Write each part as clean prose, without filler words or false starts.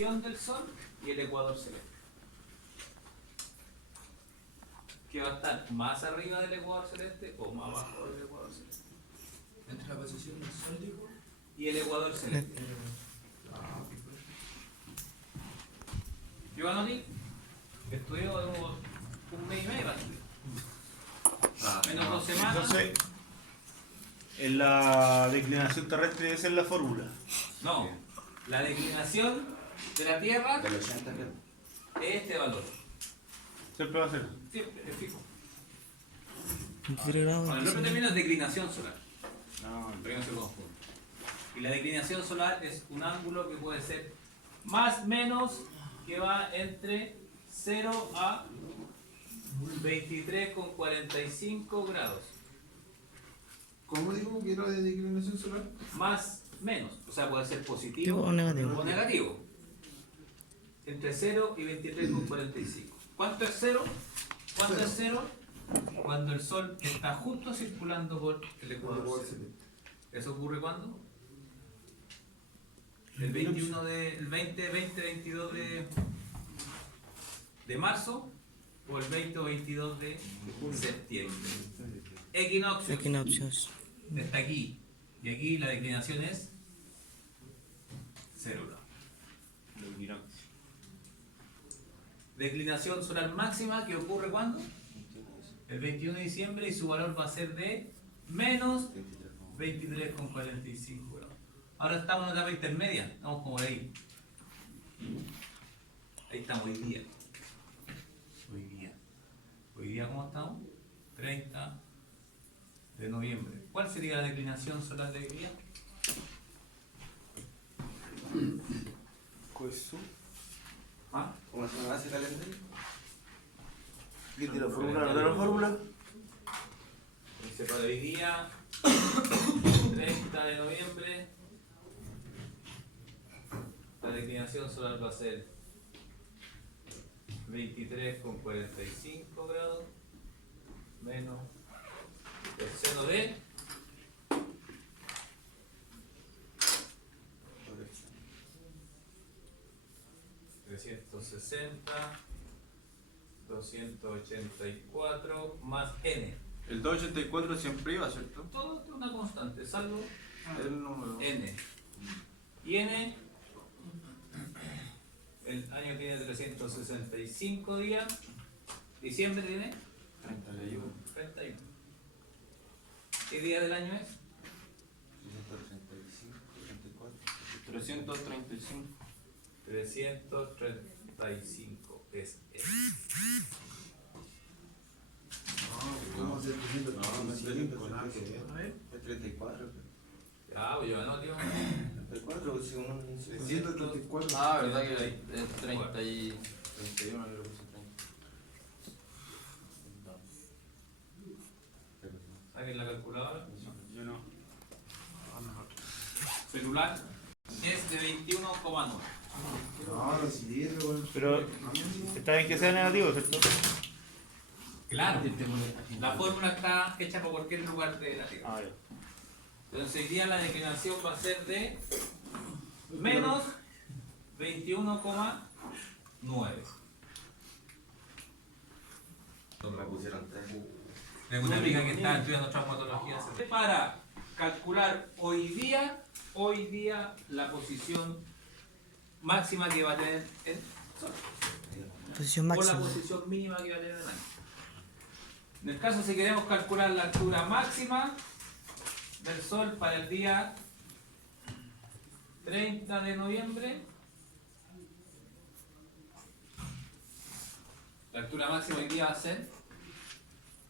declinación del Sol y el ecuador celeste. Que va a estar más arriba del ecuador celeste o más abajo del ecuador celeste. Entre la posición del Sol, digo, Y el ecuador celeste. Yo anoté, estudió un mes y medio para estudiar. Menos 2 semanas. Entonces, en la declinación terrestre debe ser la fórmula. No, la declinación de la Tierra del 80 que es este valor. Siempre va a ser. Siempre, es fijo. 23 grados. Bueno, el otro término es declinación solar. No, Pero no se confunde. Y la declinación solar es un ángulo que puede ser más menos que va entre 0 a 23,45 grados. ¿Cómo digo que era de declinación solar? Más menos. O sea, puede ser positivo O negativo. o negativo. Entre 0 y 23,45. ¿Cuánto es 0? ¿Cuánto es 0? Cuando el Sol está justo circulando por el ecuador celeste. ¿Eso ocurre cuándo? El 21 de, el 22 de marzo o el 20 o 22 de septiembre. Equinoccio. Equinoccios. Está aquí. Y aquí la declinación es 0 grados. Declinación solar máxima que ocurre ¿cuándo? El 21 de diciembre y su valor va a ser de menos 23,45 grados. Ahora estamos en la etapa intermedia, estamos como ahí. Ahí estamos hoy día. Hoy día. Hoy día ¿cómo estamos? 30 de noviembre. ¿Cuál sería la declinación solar de hoy día? ¿Ah? ¿Cómo se llama ese calendario? ¿Qué tiene la fórmula? ¿No tiene la fórmula? Dice para hoy día 30 de noviembre la declinación solar va a ser 23,45 grados menos el seno de 360 284 más n. El 284 siempre iba, ¿cierto? Todo es una constante, salvo El número. n. Y n, el año tiene 365 días, diciembre tiene 31. 31. ¿Qué día del año es? 335. 335 es el. ¿Cómo se entiende? No, no es 35, nada que ver. A ver. Es 34. Ah, pues yo no, tío. 34, si uno no sé. 334. Ah, verdad que es 30 y 31 le puse 30. ¿Saquen la calculadora? Yo no. Celular es de 21,9. No, no sirve, weón. Pero está bien que sea negativo, ¿cierto? Claro, la fórmula está hecha por cualquier lugar de la Tierra. Ah, ya. Entonces hoy día la declinación va a ser de menos 21,9. Me pusieron 3. Tengo una amiga que está estudiando traumatología. Para calcular hoy día la posición máxima que va a tener el Sol. Posición O la máxima. posición mínima que va a tener el año. En el caso si queremos calcular la altura máxima del Sol para el día 30 de noviembre, la altura máxima hoy día va a ser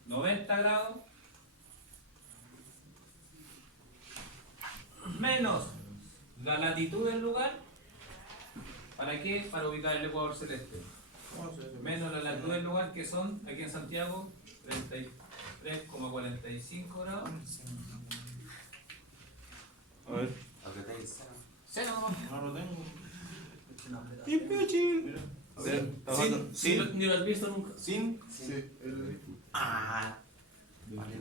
90 grados menos la latitud del lugar. ¿Para qué? Para ubicar el ecuador celeste. Menos la latitud del lugar, que son aquí en Santiago 33,45 grados. A ver. Aunque está en cero. Cero nomás. No lo tengo. Sin, ni lo has visto nunca. Sin. Sí, el. Ah. Vale.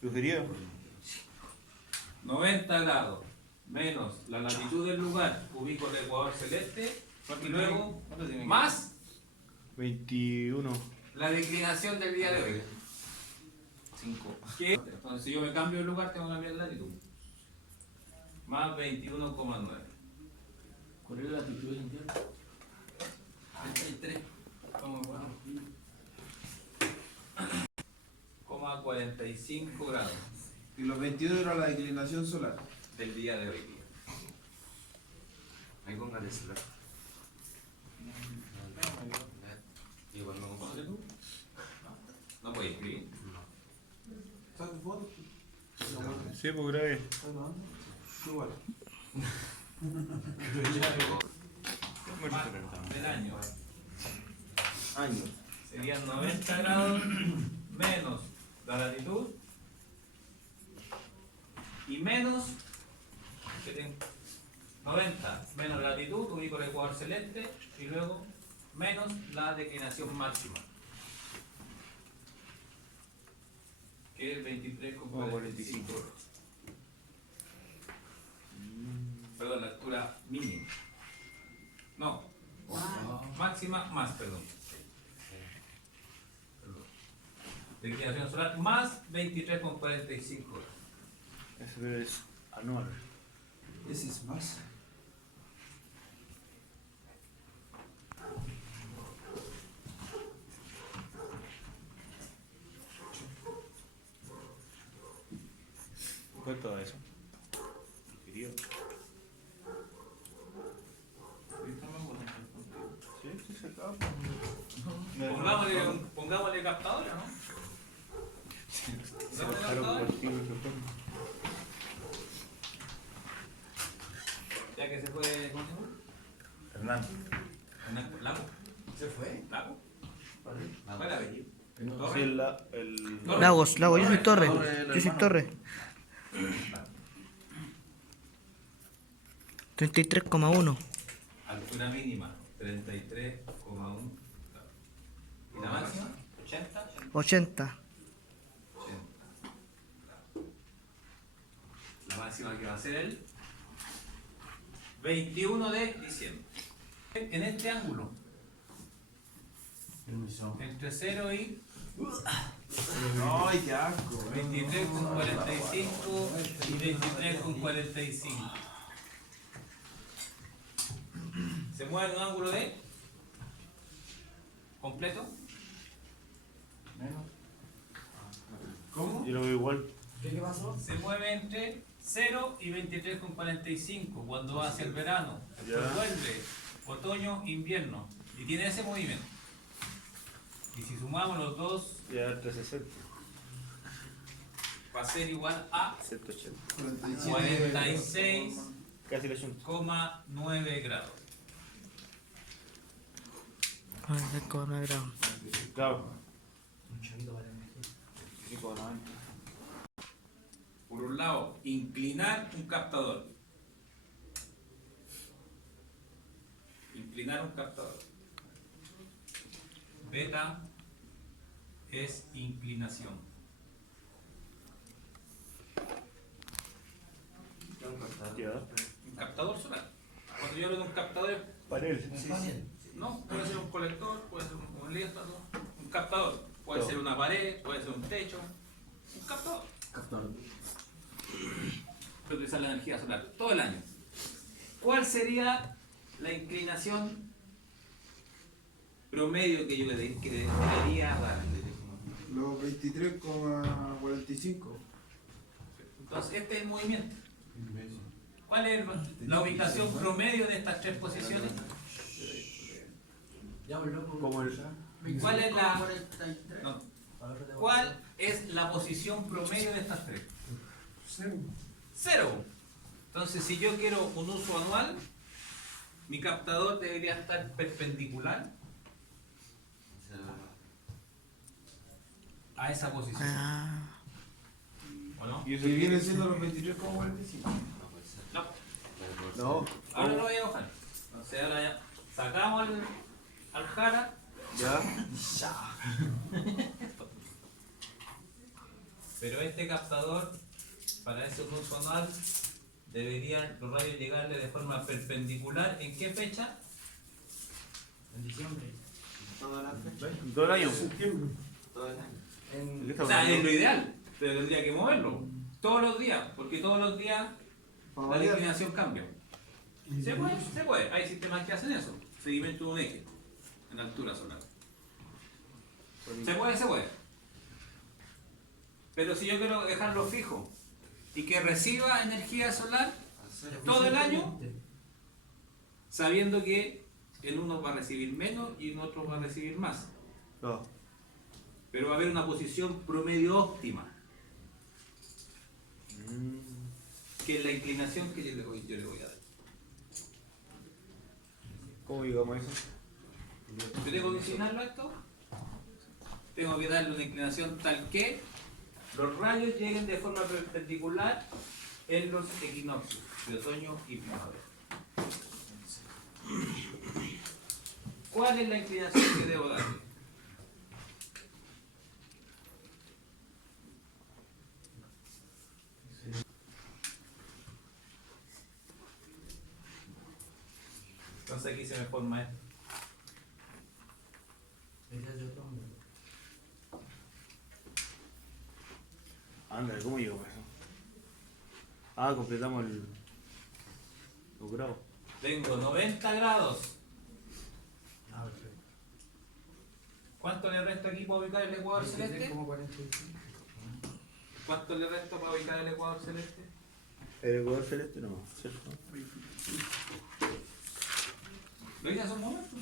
Brujería. 90 grados menos la latitud del lugar, ubico el ecuador celeste, y luego ¿Cuánto tiene que- más 21. la declinación del día de hoy. 5. Que, entonces, si yo me cambio de lugar, tengo que cambiar la latitud. Más 21,9. ¿Cuál es la latitud de Santiago? 33. ¿Cómo bueno? 45 grados Y los 22 era la declinación solar. del día de hoy día. Ahí póngale celular. Igual no ¿Conoces tú? No puedes escribir. ¿Saca fotos? Sí, pues grave. Igual. Más del año. años. Serían 90 grados menos la latitud y menos 90 menos la latitud, ubico el ecuador celeste y luego menos la declinación máxima, que es 23,45. Perdón, la altura mínima. No, máxima más, perdón. Declinación solar más 23,45 horas. Eso es anual. Ese es más. ¿Cuál es todo eso? Querido. Sí, sí, se acaba. Pongámosle captadora, ¿no? Se bajaron por ti, Ya que se fue, ¿cómo se llama? Hernán. Lago. ¿Se fue? Lago. ¿Cuál es el apellido? Sí, Torres. el... Lagos, yo soy Torre. Yo soy Torre. 33,1. Altura mínima 33,1. ¿Y la máxima? 80. 80. La máxima que va a ser el 21 de diciembre. En este ángulo, entre 0 y Ay, qué asco. 23,45 y 23,45. Se mueve en un ángulo de completo. Menos. ¿Cómo? Yo lo veo igual. ¿Qué pasó? Se mueve entre 0 y 23,45 cuando va hacia el verano. Ya. Después vuelve otoño, invierno. Y tiene ese movimiento. Y si sumamos los dos, Ya 360. va a ser igual a 180. 46,9 Casi la 80. grados. 46,9 grados. Claro. Un chavito para elegir. 5,90. Por un lado, inclinar un captador. Inclinar un captador. Beta es inclinación. Ya. Un captador solar. Cuando yo hablo de un captador, Panel. no, puede ser un colector, puede ser un lístado, un captador. Puede Todo. ser una pared, puede ser un techo. Un captador. Captador. Puede utilizar la energía solar todo el año. ¿Cuál sería la inclinación promedio que yo le que debería dar? Los 23,45. Entonces, este es el movimiento. ¿Cuál es la ubicación promedio de estas tres posiciones? Ya habló con Como el... ¿Cuál es la, 43. no, ¿cuál es la posición promedio de estas tres? Cero. Entonces, si yo quiero un uso anual, mi captador debería estar perpendicular a esa posición. Ah. ¿O no? ¿Y eso Que qué? viene siendo los 23,45. No. No. Ahora lo voy a dibujar. Entonces, ahora ya sacamos al jara. Ya. Pero este captador, para ese uso anual, deberían los rayos llegarle de forma perpendicular. ¿En qué fecha? En diciembre. Todas las fechas. Todo el año. Todo el año. En... O sea, es lo ideal, pero tendría que moverlo todos los días, porque todos los días Para la variar. declinación cambia. Se puede. Hay sistemas que hacen eso. Seguimiento de un eje en altura solar. Se puede. Pero si yo quiero dejarlo fijo y que reciba energía solar todo el año, sabiendo que en uno va a recibir menos y en otro va a recibir más. No. Pero va a haber una posición promedio óptima, que es la inclinación que yo le voy a dar. ¿Cómo llegamos a eso? Yo tengo que inclinarlo a esto, tengo que darle una inclinación tal que los rayos lleguen de forma perpendicular en los equinoccios de otoño y primavera. ¿Cuál es la inclinación que debo darle? Entonces aquí se me forma esto. Ándale, ¿cómo llegamos a eso? Ah, completamos los grados. Tengo 90 grados. Ah, perfecto. ¿Cuánto le resto aquí para ubicar el ecuador celeste? Como 45. ¿Cuánto le resto para ubicar el ecuador celeste? El ecuador celeste no, ¿cierto? ¿Lo hice hace un momento?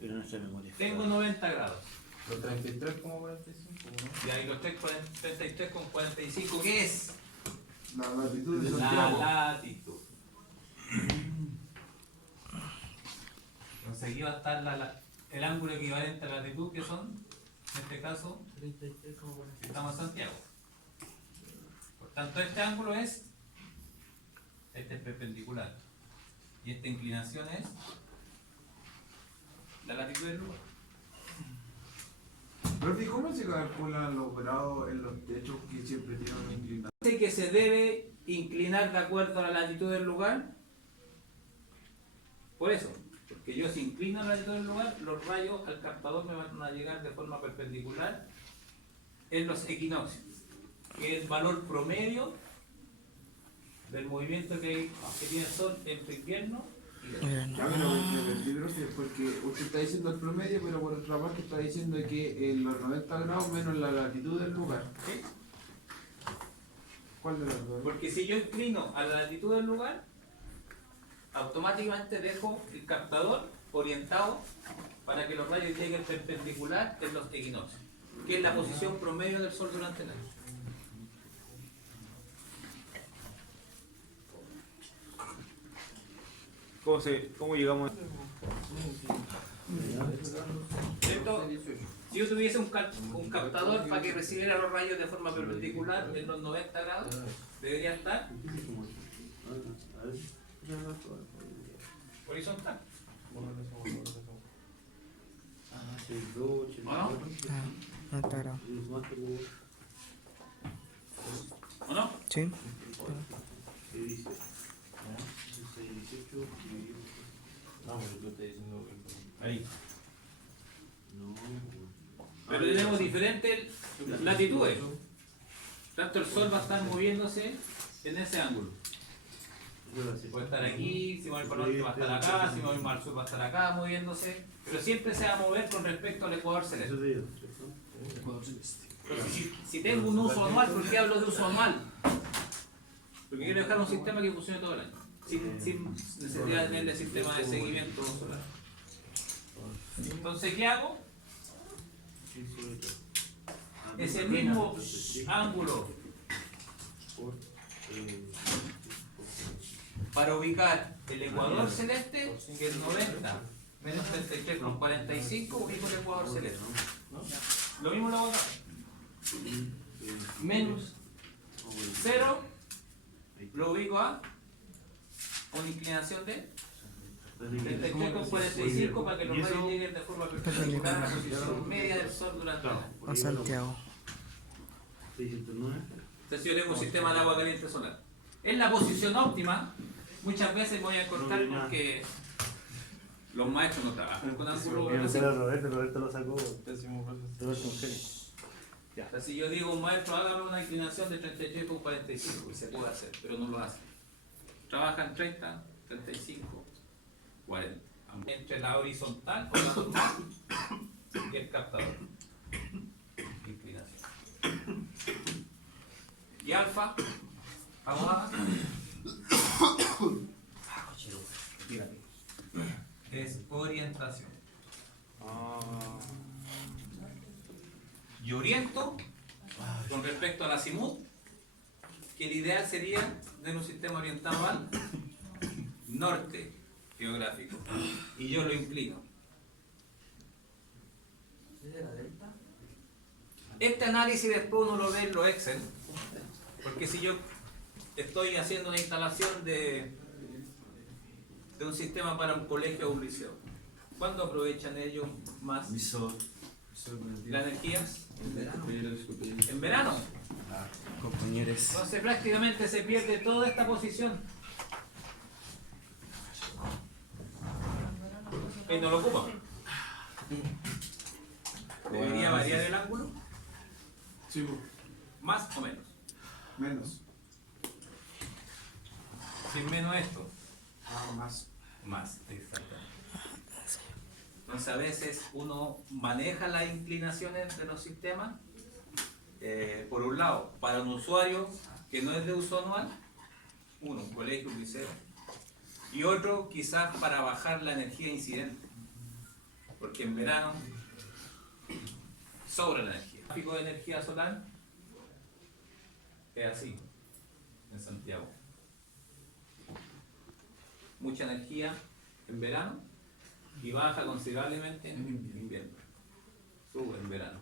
Pero no se me modifica. Tengo 90 grados. Los 33 como 45, ¿no? Y ahí los 33 con 45, ¿qué es? La latitud de La Santiago. latitud. Entonces aquí va a estar el ángulo equivalente a la latitud, que son, en este caso, 33 como 45. estamos en Santiago. Por tanto, este ángulo es, este es perpendicular. Y esta inclinación es la latitud del lugar. Profe, ¿cómo se calculan los grados en los techos que siempre tienen una inclinación? Dice que se debe inclinar de acuerdo a la latitud del lugar. Por eso, porque yo si inclino la latitud del lugar, los rayos al captador me van a llegar de forma perpendicular en los equinoccios, que es el valor promedio del movimiento que tiene el Sol entre invierno y verano. Ya me perdí, profe, porque usted está diciendo el promedio, pero por otra parte está diciendo que en los 90 grados menos la latitud del lugar. ¿Sí? ¿Cuál de los dos? Porque si yo inclino a la latitud del lugar, automáticamente dejo el captador orientado para que los rayos lleguen perpendicular en los equinoccios, que es la posición promedio del Sol durante el año. ¿Cómo llegamos a eso? ¿Cierto? Si yo tuviese un captador para que recibiera los rayos de forma perpendicular en los 90 grados, debería estar horizontal. ¿O no? 90 grados. ¿O no? Sí. Ahí. Pero tenemos diferentes latitudes. Tanto el Sol va a estar moviéndose en ese ángulo. Puede estar aquí, si voy para el norte va a estar acá, si voy más al sur va a estar acá moviéndose, pero siempre se va a mover con respecto al ecuador celeste. Entonces, si tengo un uso anual, ¿por qué hablo de uso anual? Porque quiero dejar un sistema que funcione todo el año, sin necesidad de tener el sistema de seguimiento solar. Entonces, ¿qué hago? Ese mismo ángulo para ubicar el ecuador celeste, que es 90 menos 33 con 45, ubico el ecuador celeste. Lo mismo lo hago acá. Menos 0, lo ubico a una inclinación de 33 con 45 para que los rayos lleguen de forma perpendicular a la posición media del Sol durante el año. A Santiago. Entonces yo tengo un sistema de agua caliente solar. En la posición óptima, muchas veces me voy a cortar porque los maestros no trabajan con ángulo así. Roberto lo sacó. Roberto un genio. O sea, si yo digo un maestro, hágame una inclinación de 33,45 y se puede hacer, pero no lo hace. Trabajan 30, 35, 40. Entre la horizontal o la normal y el captador. Inclinación. Y alfa, vamos a... es orientación. Y oriento con respecto al azimut, que el ideal sería de un sistema orientado al norte geográfico. Y yo lo inclino. Este análisis después uno lo ve en los Excel, porque si yo estoy haciendo una instalación de un sistema para un colegio o un liceo, ¿cuándo aprovechan ellos más la energía? En verano. Compañeros. Entonces prácticamente se pierde toda esta posición. Y no lo ocupa. ¿Debería variar el ángulo? Sí, Más o menos. menos. Sin menos esto. Más. Más, exactamente. Entonces a veces uno maneja las inclinaciones de los sistemas, por un lado, para un usuario que no es de uso anual, uno, un colegio, un liceo, y otro quizás para bajar la energía incidente, porque en verano sobra la energía. El gráfico de energía solar es así, en Santiago. Mucha energía en verano y baja considerablemente en invierno. Sube en verano.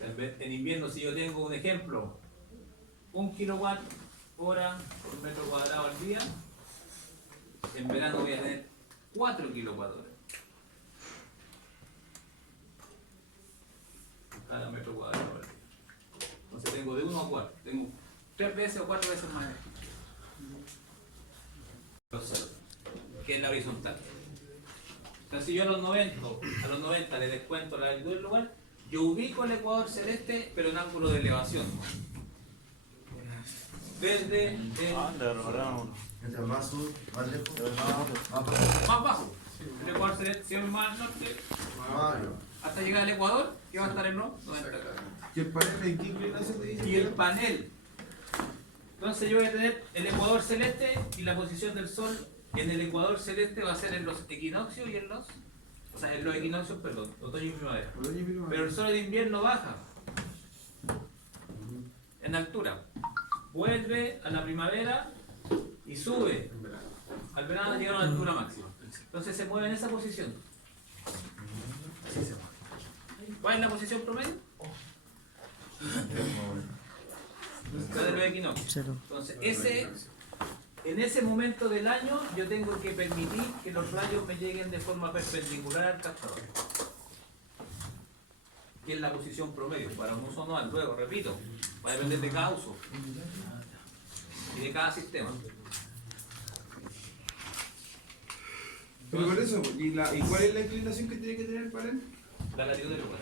En invierno, si yo tengo un ejemplo, 1 kilowatt hora por metro cuadrado al día, en verano voy a tener 4 kilowatt hora cada metro cuadrado al día. Entonces tengo de 1 a 4, tengo 3 veces o 4 veces más energía. Que es la horizontal. Entonces si yo a los 90 le descuento la altitud del lugar, yo ubico el ecuador celeste pero en ángulo de elevación. Desde el Mientras más sur, más lejos, más bajo, el ecuador celeste, si es más al norte, más arriba. hasta llegar al ecuador, que va a estar en 90 grados. ¿Y el panel en qué inclinación te dice? Y el panel. Entonces yo voy a tener el ecuador celeste y la posición del sol en el ecuador celeste va a ser en los equinoccios y en los... O sea, en los equinoccios, perdón, otoño y primavera. Pero el sol en invierno baja en altura. Vuelve a la primavera y sube. Al verano llega a una altura máxima. Entonces se mueve en esa posición. Así se mueve. ¿Cuál es la posición promedio? La de los equinoccios. Cero. Entonces, en ese momento del año yo tengo que permitir que los rayos me lleguen de forma perpendicular al captador. Que es la posición promedio para un uso anual. Luego, repito, va a depender de cada uso y de cada sistema. Pero por eso, ¿y cuál es la inclinación que tiene que tener el panel? La latitud del lugar.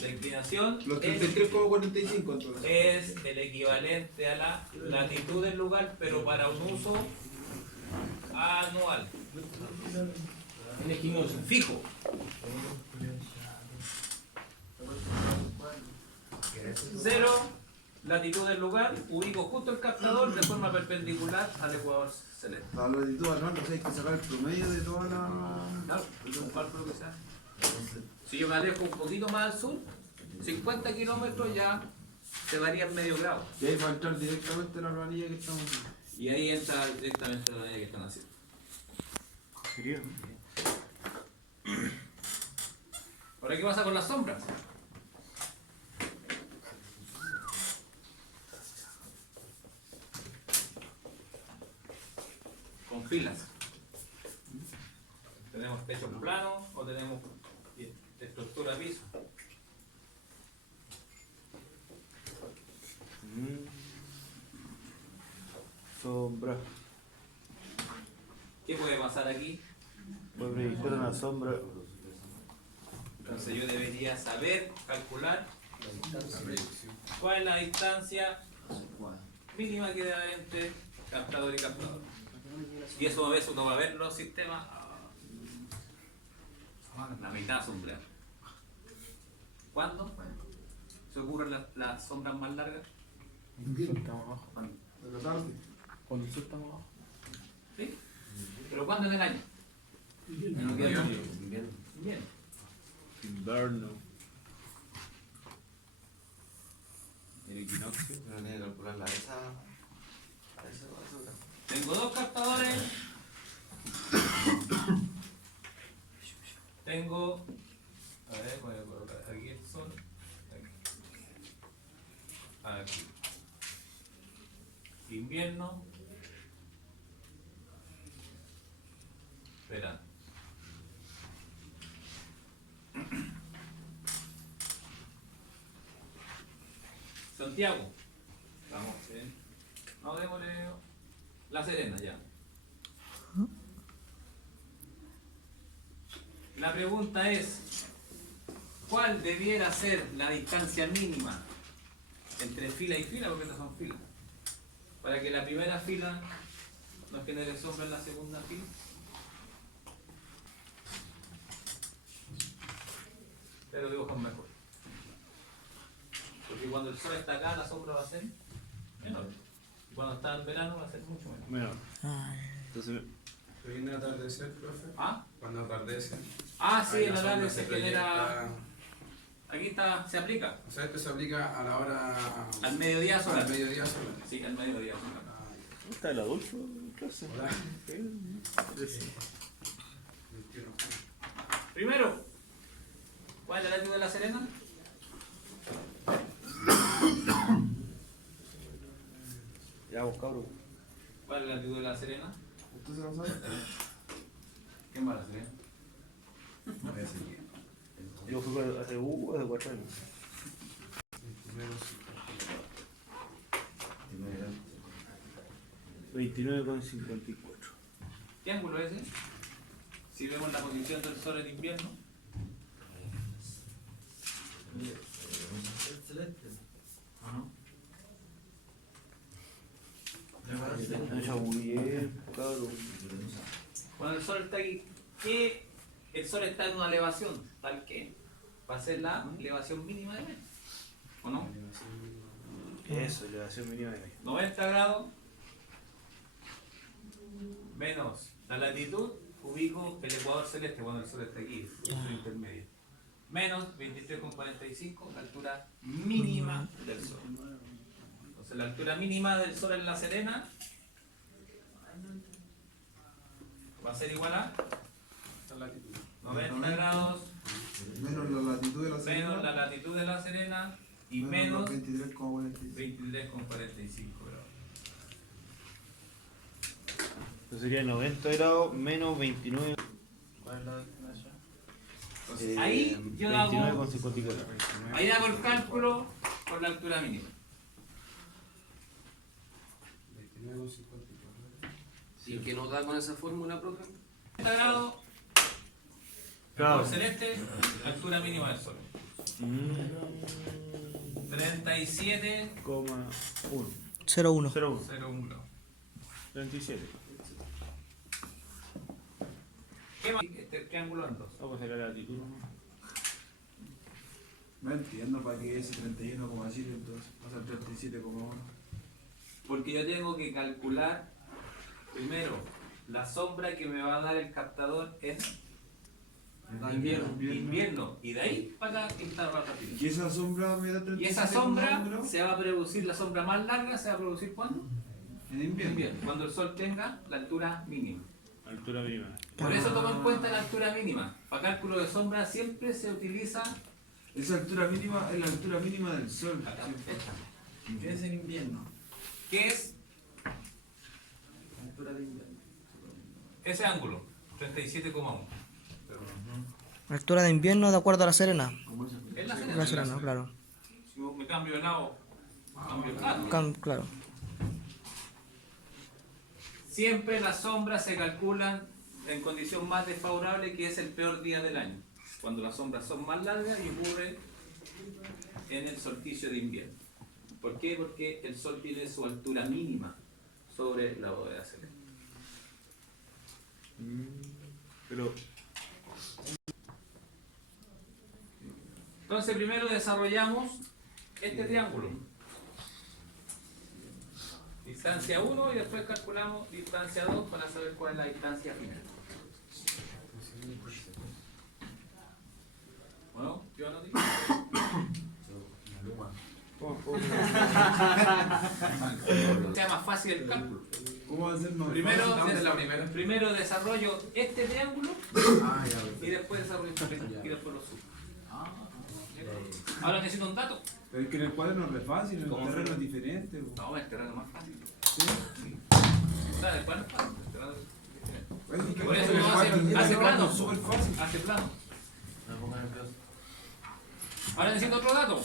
La inclinación Los es 33,45 entonces. el equivalente a la latitud del lugar, pero para un uso anual. En equinoccio. Fijo. Cero, latitud del lugar, ubico justo el captador de forma perpendicular al ecuador celeste. La latitud anual, o sea, hay que sacar el promedio de toda la... Claro, es un cálculo que se hace. Si yo me alejo un poquito más al sur, 50 kilómetros ya se varía en medio grado. Y ahí va a entrar directamente la planilla que estamos haciendo. Y ahí entra directamente la manera que están haciendo. Ahora, ¿qué pasa con las sombras? Con filas. Tenemos techo plano o tenemos estructura piso. Sombra. ¿Qué puede pasar aquí? Puede predicar una sombra. Entonces yo debería saber calcular cuál es la distancia mínima que debe haber entre captador y captador. Y eso a veces uno va a ver los sistemas. La mitad sombra. ¿Cuándo se ocurren las sombras más largas? Estamos abajo. De la tarde. Cuando el sol está abajo. ¿Sí? ¿Pero cuándo en el año? En lo que yo. Bien. Inverno. El equinoccio. Pero tiene que calcularla esa basura. Tengo dos captadores. Tengo. A ver, voy a colocar aquí el sol. Aquí. Invierno. Verano. Santiago. Vamos, no démosle La Serena ya. La pregunta es, ¿cuál debiera ser la distancia mínima entre fila y fila? Porque estas son filas. Para que la primera fila no genere sombra en la segunda fila. Pero dibujan mejor. Porque cuando el sol está acá, la sombra va a ser menor. Y cuando está en verano, va a ser mucho menor. Menor. Entonces, ¿Pero viene a atardecer, profe? ¿Ah? Cuando atardece. Ah, sí, Ahí el la horario sombra se proyecta. genera. Aquí está, se aplica. O sea, esto se aplica a la hora. Al mediodía Al solar. mediodía solar. Sí, al mediodía solar. ¿está el Adolfo en clase? Hola. Sí. Primero, ¿cuál es la latitud de La Serena? Ya, vos cabrón. ¿Cuál es la latitud de La Serena? ¿Usted se lo sabe? ¿Quién va a La Serena? Yo fui hace 4 años. Primero. 29,54. ¿Qué ángulo es ese? Si vemos la posición del sol en invierno. El celeste. Ya muy bien, cabrón. Cuando el sol está aquí, ¿qué? El sol está en una elevación, tal que va a ser la elevación mínima de mes. ¿O no? Eso, elevación mínima de ahí. 90 grados menos la latitud, ubico el ecuador celeste cuando el sol está aquí, el intermedio. Menos 23,45, la altura mínima del sol. Entonces la altura mínima del sol en La Serena va a ser igual a 90 grados Menos la latitud de la Serena. menos la latitud de La Serena y menos 23,45. 23,45 grados. Entonces sería 90 grados menos 29. ¿Cuál es la declinación? Entonces, ahí yo hago, 29,54. ahí hago el cálculo por la altura mínima. 29,54. ¿Y qué nos da con esa fórmula, profe? 90 grados Claro. por celeste, altura mínima del sol. 37,01 0,1. 01. 0,1. 37. ¿Qué más? Este triángulo en dos. Vamos a hacer la latitud. No entiendo para qué ese 31,7 entonces. Pasa el 37,1. Porque yo tengo que calcular primero la sombra que me va a dar el captador en invierno. Y de ahí para acá instalar la rapidez. ¿Y esa sombra me da 37,1? Y esa sombra se va a producir, la sombra más larga se va a producir ¿cuándo? En En invierno. invierno, cuando el sol tenga la altura mínima. Altura mínima. Por eso tomo en cuenta la altura mínima. Para cálculo de sombra siempre se utiliza Esa altura mínima es la altura mínima del sol. acá, esta, ¿Qué es en invierno? que es Altura de invierno. ese ángulo, 37,1. Altura de invierno de acuerdo a La Serena. Es la La Serena, claro. Si me cambio de lado, cambio de lado. Claro. Siempre las sombras se calculan en condición más desfavorable, que es el peor día del año, cuando las sombras son más largas y ocurre en el solsticio de invierno. ¿Por qué? Porque el sol tiene su altura mínima sobre la bóveda celeste. Pero Entonces primero desarrollamos este triángulo. Distancia 1 y después calculamos distancia 2 para saber cuál es la distancia final. Bueno, yo no digo. Sea más fácil el cálculo. ¿Cómo va a ser más Primero desarrollo este triángulo y después desarrollo este triángulo y después lo subo. Ahora necesito un dato. Pero es que en el cuadro no es fácil, en el ¿Cómo terreno fue? es diferente. No, el terreno es más fácil. ¿Sí? O sea, el cuadro es fácil, el terreno es diferente. Oye, ¿y qué Por eso pasa? no hace Hace plano. súper fácil. Hace plano. Me pongo nervioso. Ahora necesito otro dato.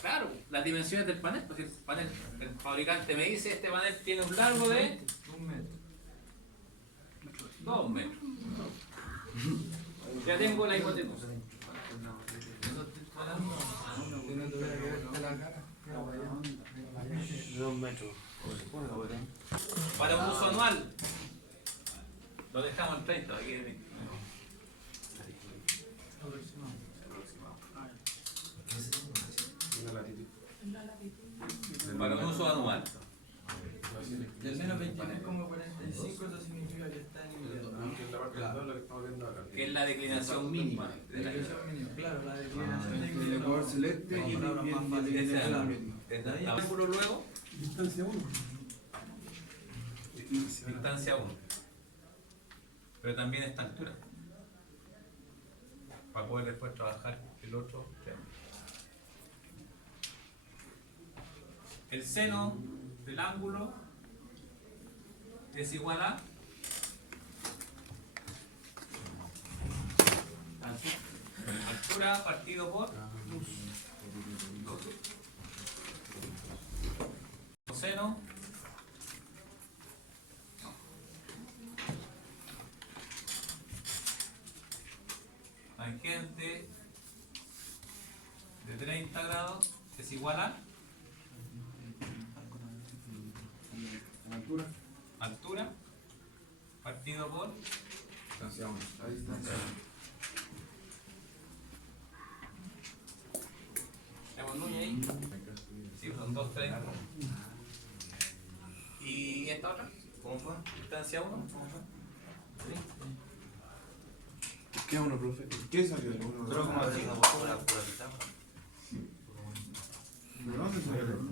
Claro, las dimensiones del panel. Pues el panel, el fabricante me dice, este panel tiene un largo de 2 metros. Ya tengo la hipotenusa. Para un uso anual, lo dejamos en 30, aquí en 20. Para un uso anual. Del menos 23,45, eso significa que está en invierno. Que es la declinación mínima de la Declinación mínima. Claro, la declinación de El ecuador celeste y el palabras más invierno. fáciles. Claro. Claro. Triángulo luego, Distancia 1. distancia 1. Pero también esta altura. Para poder después trabajar el otro triángulo. El seno del ángulo es igual a altura partido por coseno tangente de 30 grados es igual a altura partido por Distancia 1. La distancia 1. tenemos Núñez ahí. Sí, son 2,30. ¿Y esta otra? ¿Cómo fue? Distancia 1. ¿Qué es uno, profe? ¿Qué salió el 1? Pura pizarra. ¿De dónde salió el 1?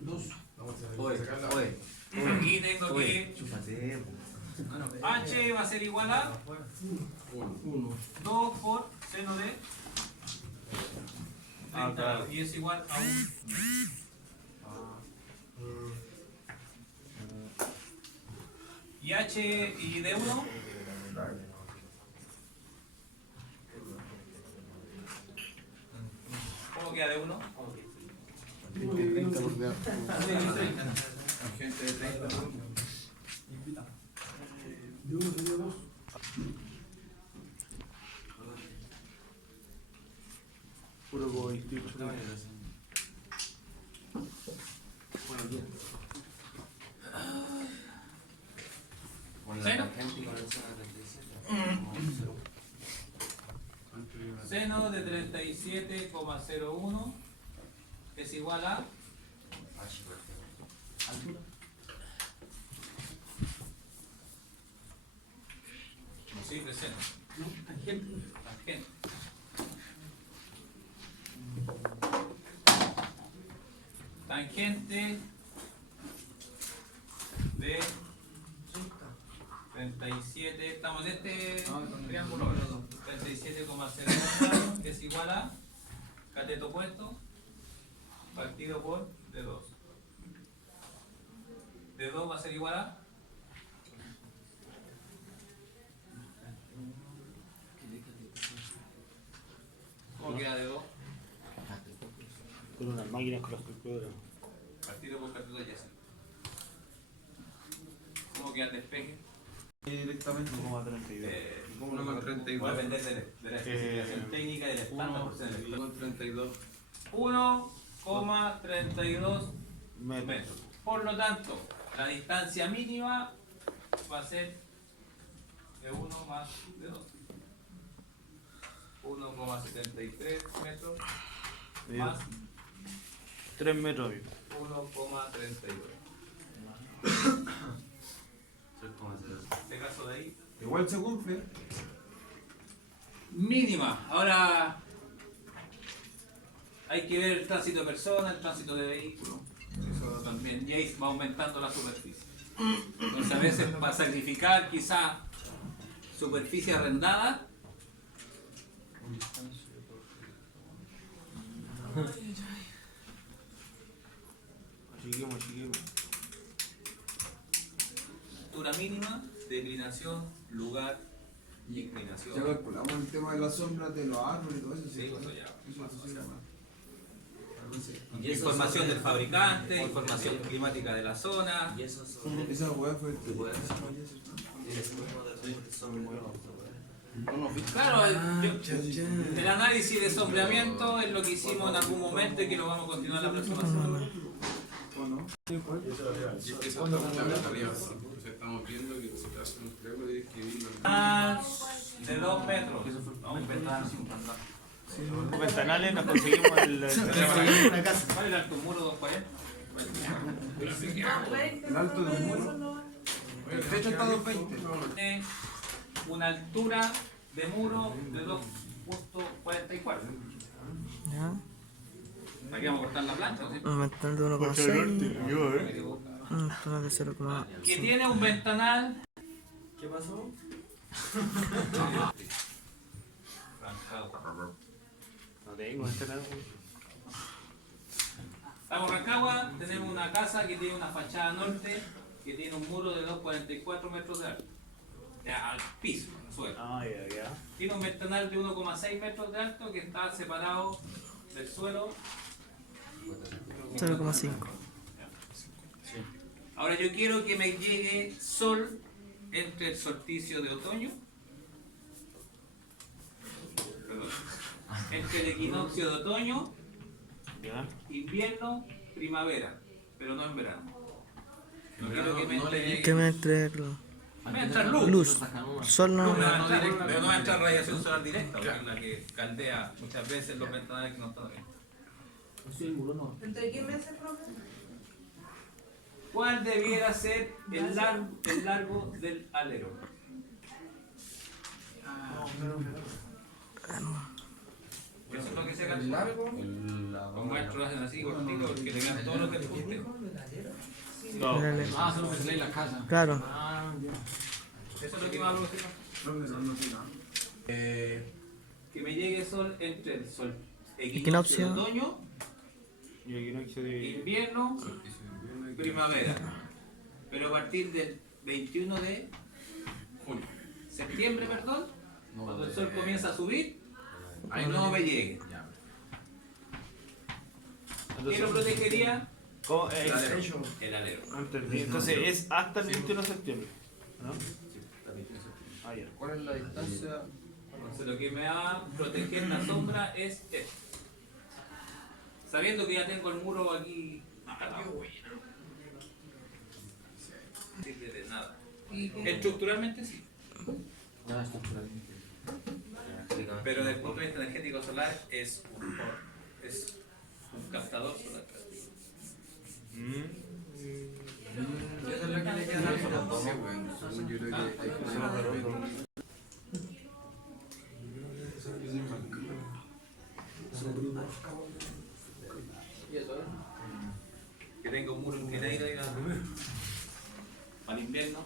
2. Oye. Aquí tengo que Chúpate. H va a ser igual a 2 por seno de 30 grados, y es igual a 1. Y H y de 1 ¿cómo queda de 1? 30 por debajo. Tangente de 30 por De 1 sería 2. Puro como 28. ¿Seno? Seno de 37,01 es igual a altura. No sirve seno. Tangente. Tangente de 37, estamos en este triángulo, 37,01 es igual a cateto opuesto partido por D2. D2 va a ser igual a ¿cómo queda D2? Con unas máquinas con las calculadoras. Partido por cateto adyacente. ¿Cómo queda el despeje? Directamente 1,32. Voy a depender de la especificación técnica del estándar por ser el estándar. 1,32 metros. Por lo tanto, la distancia mínima va a ser de 1 más de 2. 1,73 metros más 3 metros. 1,32. En este caso de ahí, Igual se cumple. mínima. Ahora hay que ver el tránsito de personas, el tránsito de vehículos. Eso también. Y ahí va aumentando la superficie. Entonces a veces para sacrificar quizá superficie arrendada, Chiquemos. altura mínima, declinación, lugar y inclinación. Ya calculamos el tema de las sombras de los árboles y todo eso. Sí, eso ya. Eso se llama. Información del fabricante, información climática de la zona. Y esos son. Esa hueá fue el Y ese mismo de son nuevos. Claro, el análisis de sombreamiento es lo que hicimos en algún momento y que lo vamos a continuar la próxima semana. ¿o no? Estamos viendo que si te hacen un juego tienes que vivirlo. De 2 metros. No, un ventanal sin cantar. Los ventanales nos conseguimos el. ¿Cuál era tu muro 240? El alto del muro. El techo está a 220. Tiene una altura de muro de 2.44. Ya. Aquí vamos a cortar la plancha, ¿sí? Aumentando 1,6. Toma de 0,1. Que tiene un ventanal. ¿Qué pasó? No tengo este lado. Estamos en Rancagua, tenemos una casa que tiene una fachada norte que tiene un muro de 2,44 metros de alto. Ya, al piso, al suelo. Ah, ya. Tiene un ventanal de 1,6 metros de alto que está separado del suelo. 0,5. Ahora yo quiero que me llegue sol entre el solsticio de otoño, perdón, entre el equinoccio de otoño, Ya. invierno, primavera, pero no en verano. No quiero que me entre, Que me entre me entra luz. luz. Sol no. Luz me va a entrar, pero no va a entrar radiación solar directa, porque es la que caldea muchas veces los ventanales que no están bien. ¿Entre qué meses, profe? ¿Cuál debiera ser el largo del alero? Eso es lo que se calcula. Los maestros hacen así, cortito, porque le dan todo lo que les guste. No. Ah, son los que se leen las casas. Claro. Eso es lo que va a producir. Que me llegue sol entre el sol equinoccio de otoño, Y el equinoccio de. invierno, primavera. Pero a partir del 21 de junio. Septiembre, perdón, cuando el sol comienza a subir, ahí no me llegue. ¿Qué lo protegería? ¿Cómo? El alero. No entendí. Entonces es hasta el 21 de septiembre. ¿No? Ah, ya. ¿Cuál es la distancia? Entonces lo que me va a proteger la sombra es esto. Sabiendo que ya tengo el muro aquí. No sirve de nada. Estructuralmente sí. Pero desde el punto de vista energético solar es un captador solar. Eso es lo que le queda a la Según yo creo que hay que hacer Que tenga un muro inclinado para el invierno.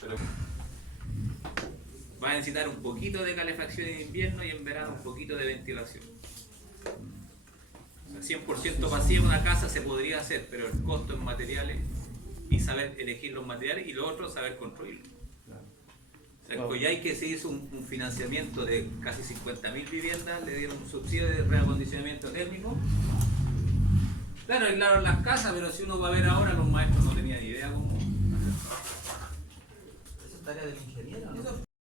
Pero va a necesitar un poquito de calefacción en invierno y en verano un poquito de ventilación. O sea, 100% vacía una casa se podría hacer, pero el costo en materiales y saber elegir los materiales y lo otro saber construirlo. O sea, Coyhai, que se hizo un financiamiento de casi 50.000 viviendas, le dieron un subsidio de reacondicionamiento térmico Claro, aislaron las casas, pero si uno va a ver ahora, los maestros no tenían idea cómo. Esa es tarea del ingeniero, ¿no?